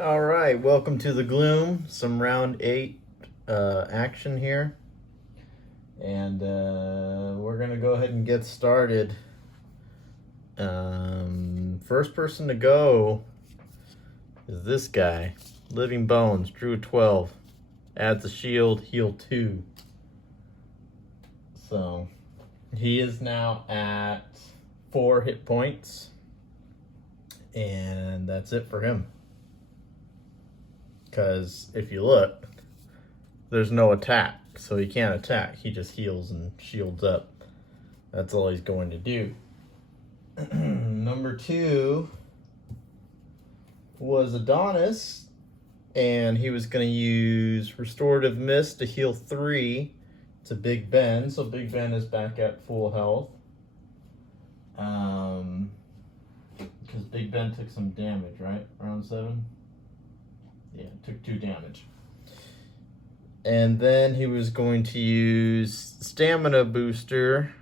All right, welcome to the Gloom. Some round 8 action here. And we're going to go ahead and get started. First person to go is this guy. Living Bones, drew 12. Adds a shield, heal 2. So he is now at 4 hit points. And that's it for him. Because if you look, there's no attack, so he can't attack. He just heals and shields up. That's all he's going to do. Number 2 was Adonis, and he was going to use Restorative Mist to heal 3 to Big Ben, so Big Ben is back at full health. Because Big Ben took some damage, right? Round 7? Yeah, took 2 damage. And then he was going to use Stamina Booster.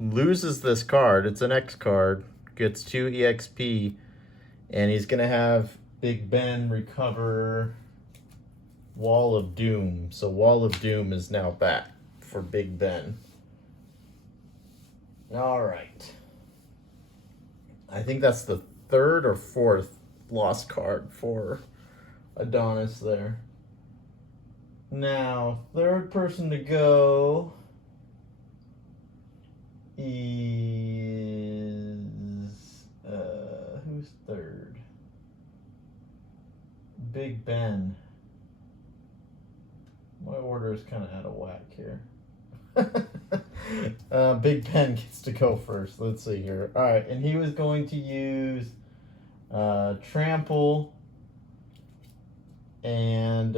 Loses this card. It's an X card. Gets 2 EXP. And he's going to have Big Ben recover Wall of Doom. So Wall of Doom is now back for Big Ben. Alright. I think that's the 3rd or 4th lost card for Adonis there. Now, third person to go is who's third? Big Ben. My order is kind of out of whack here. Big Ben gets to go first. Let's see here. All right, and he was going to use Trample. And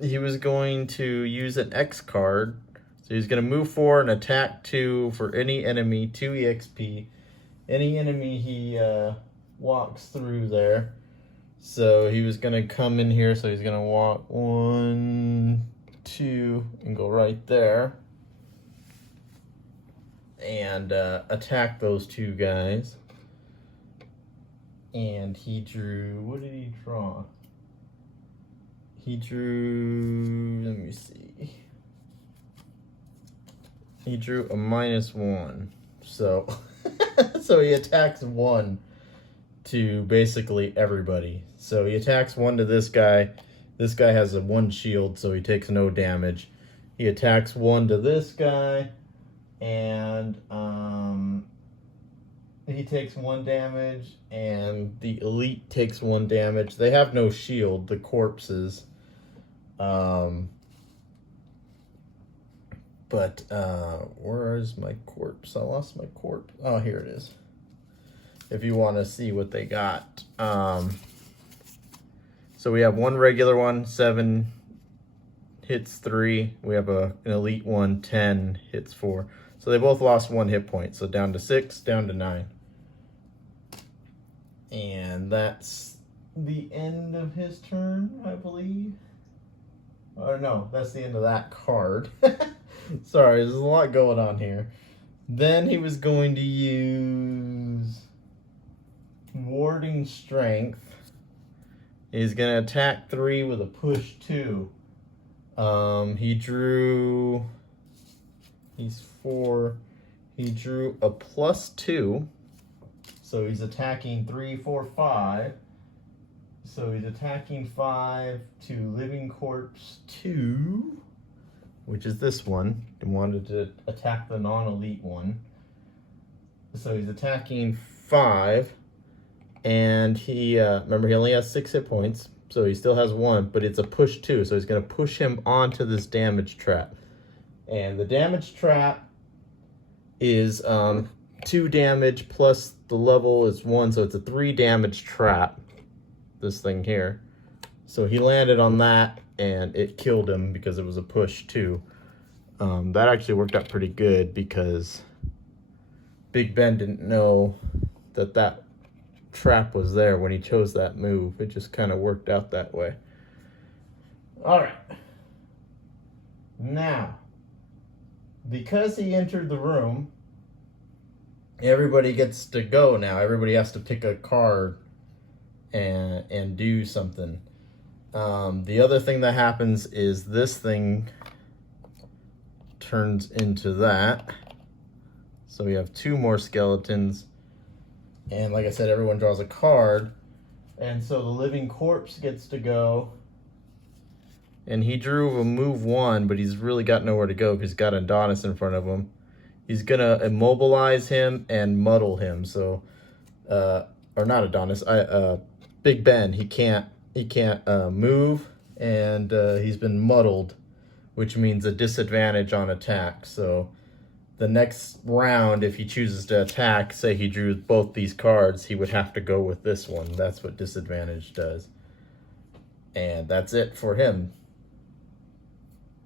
he was going to use an X card. So he's going to move 4 and attack 2 for any enemy, 2 EXP. Any enemy he walks through there. So he was going to come in here, so he's going to walk 1, 2, and go right there. And attack those 2 guys. And he drew, what did he draw? He drew, let me see. He drew a -1. So, so he attacks 1 to basically everybody. So he attacks 1 to this guy. This guy has a 1 shield, so he takes no damage. He attacks 1 to this guy, and he takes 1 damage, and the elite takes 1 damage. They have no shield, the corpses. But where is my corpse? I lost my corpse. Oh, here it is. If you want to see what they got. So we have 1 regular one, 7 hits 3. We have an elite one, 10 hits 4. So they both lost 1 hit point. So down to 6, down to 9. And that's the end of his turn, I believe. Or no, that's the end of that card. Sorry, there's a lot going on here. Then he was going to use Warding Strength. He's going to attack 3 with a push 2. He drew... He's 4. He drew a +2. So he's attacking 3, 4, 5. So he's attacking 5 to Living Corpse 2, which is this one. He wanted to attack the non-elite one. So he's attacking 5. And he, remember, he only has 6 hit points. So he still has 1, but it's a push 2. So he's going to push him onto this damage trap. And the damage trap is 2 damage plus the level is 1, so it's a 3 damage trap, this thing here. So he landed on that, and it killed him because it was a push 2. That actually worked out pretty good because Big Ben didn't know that that trap was there when he chose that move. It just kind of worked out that way. All right. Now, because he entered the room, everybody gets to go now. Everybody has to pick a card and do something. The other thing that happens is this thing turns into that. So we have 2 more skeletons. And like I said, everyone draws a card. And so the living corpse gets to go. And he drew a move 1, but he's really got nowhere to go because he's got Adonis in front of him. He's gonna immobilize him and muddle him. So, or not Adonis, Big Ben. He can't move, and he's been muddled, which means a disadvantage on attack. So the next round, if he chooses to attack, say he drew both these cards, he would have to go with this one. That's what disadvantage does. And that's it for him.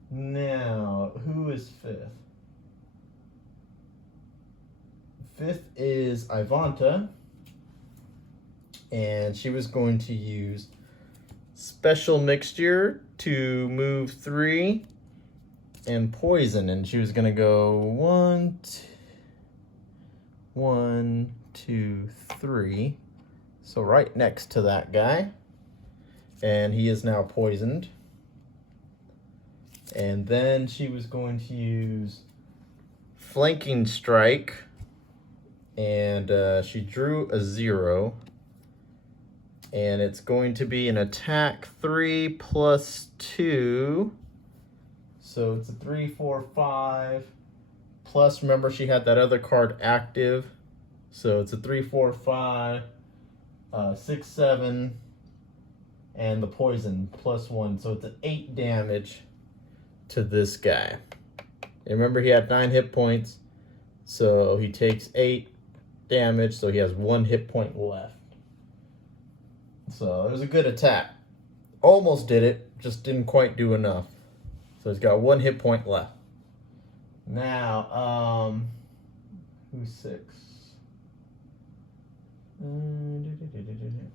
Now, who is 5th? 5th is Ivanta, and she was going to use Special Mixture to move 3 and Poison, and she was going to go 1, 2, 3, so right next to that guy, and he is now poisoned. And then she was going to use Flanking Strike, and she drew a 0, and it's going to be an attack 3 plus 2, so it's a 3, 4, 5, plus remember she had that other card active, so it's a 3, 4, 5, 6, 7, and the poison plus 1, so it's an 8 damage to this guy. And remember he had 9 hit points, so he takes 8 damage, so he has 1 hit point left. So it was a good attack. Almost did it, just didn't quite do enough. So he's got 1 hit point left. Now, who's 6?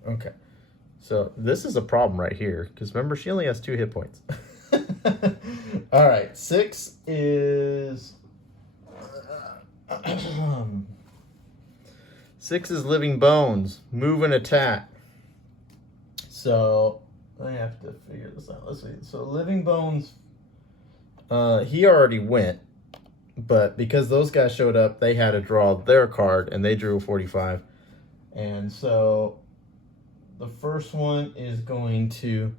Okay. So this is a problem right here, because remember she only has 2 hit points. All right, 6 is 6 is Living Bones, move and attack. So I have to figure this out. Let's see. So Living Bones, he already went, but because those guys showed up, they had to draw their card, and they drew a 45. And so the first one is going to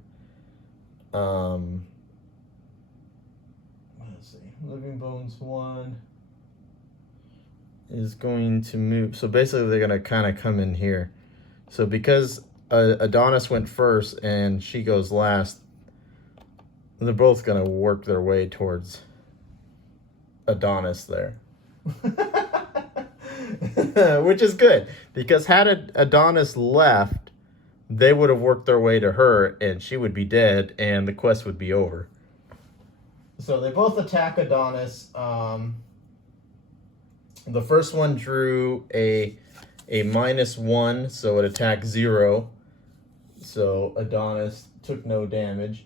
let's see, Living Bones 1 is going to move. So basically they're going to kind of come in here. So because Adonis went first and she goes last, they're both going to work their way towards Adonis there. Which is good, because had Adonis left, they would have worked their way to her and she would be dead and the quest would be over. So they both attack Adonis. The first one drew a -1, so it attacked 0. So Adonis took no damage.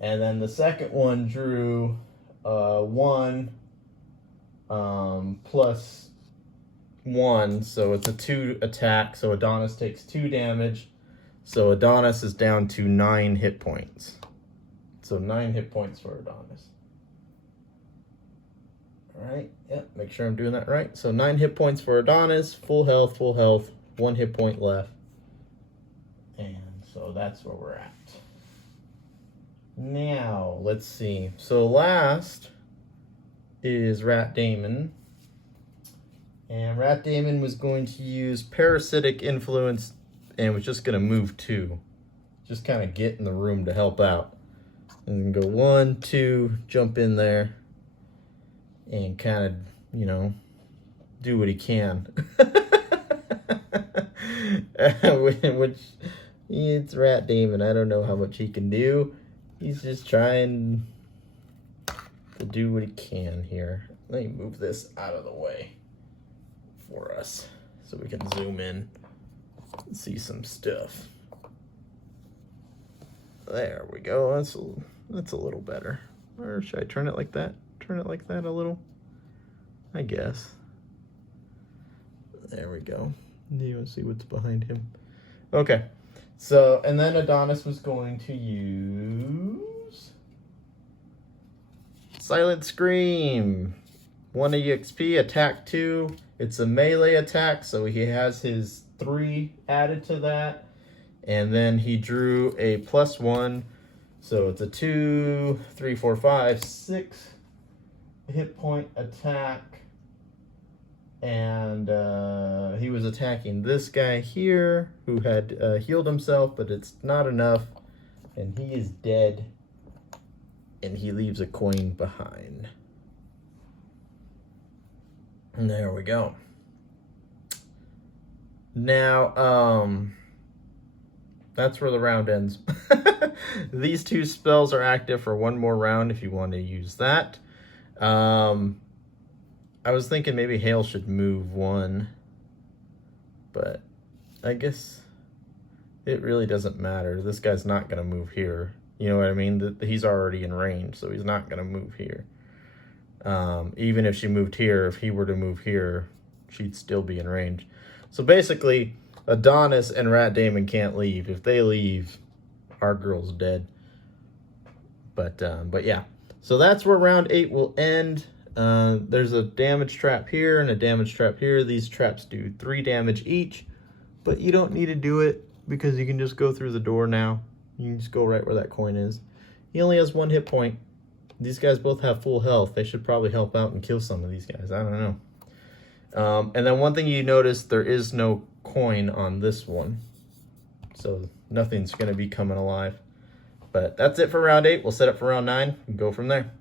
And then the second one drew 1 plus 1, so it's a 2 attack, so Adonis takes 2 damage. So Adonis is down to 9 hit points. So 9 hit points for Adonis. Alright, yep, make sure I'm doing that right. So 9 hit points for Adonis, full health, 1 hit point left. And so that's where we're at. Now, let's see. So last is Rat Damon. And Rat Damon was going to use Parasitic Influence and was just going to move 2. Just kind of get in the room to help out. And then go 1, 2, jump in there. And kind of, you know, do what he can. Which, it's Rat Damon. I don't know how much he can do. He's just trying to do what he can here. Let me move this out of the way for us so we can zoom in and see some stuff. There we go. That's a little better. Or should I turn it like that? Turn it like that a little, I guess. There we go. Do you want to see what's behind him? Okay. So, and then Adonis was going to use Silent Scream. 1 EXP, attack 2. It's a melee attack, so he has his 3 added to that. And then he drew a +1. So it's a 2, 3, 4, 5, 6 hit point attack. And he was attacking this guy here who had healed himself, but it's not enough. And he is dead. And he leaves a coin behind. And there we go. Now, that's where the round ends. These 2 spells are active for 1 more round if you want to use that. I was thinking maybe Hale should move 1, but I guess it really doesn't matter. This guy's not going to move here. You know what I mean? He's already in range, so he's not going to move here. Even if she moved here, if he were to move here, she'd still be in range. So basically, Adonis and Rat Damon can't leave. If they leave, our girl's dead. But yeah. So that's where round 8 will end. There's a damage trap here and a damage trap here. These traps do 3 damage each, but you don't need to do it because you can just go through the door now. You can just go right where that coin is. He only has 1 hit point. These guys both have full health. They should probably help out and kill some of these guys. I don't know. And then one thing you notice, there is no coin on this one. So nothing's going to be coming alive. But that's it for round 8. We'll set up for round 9 and go from there.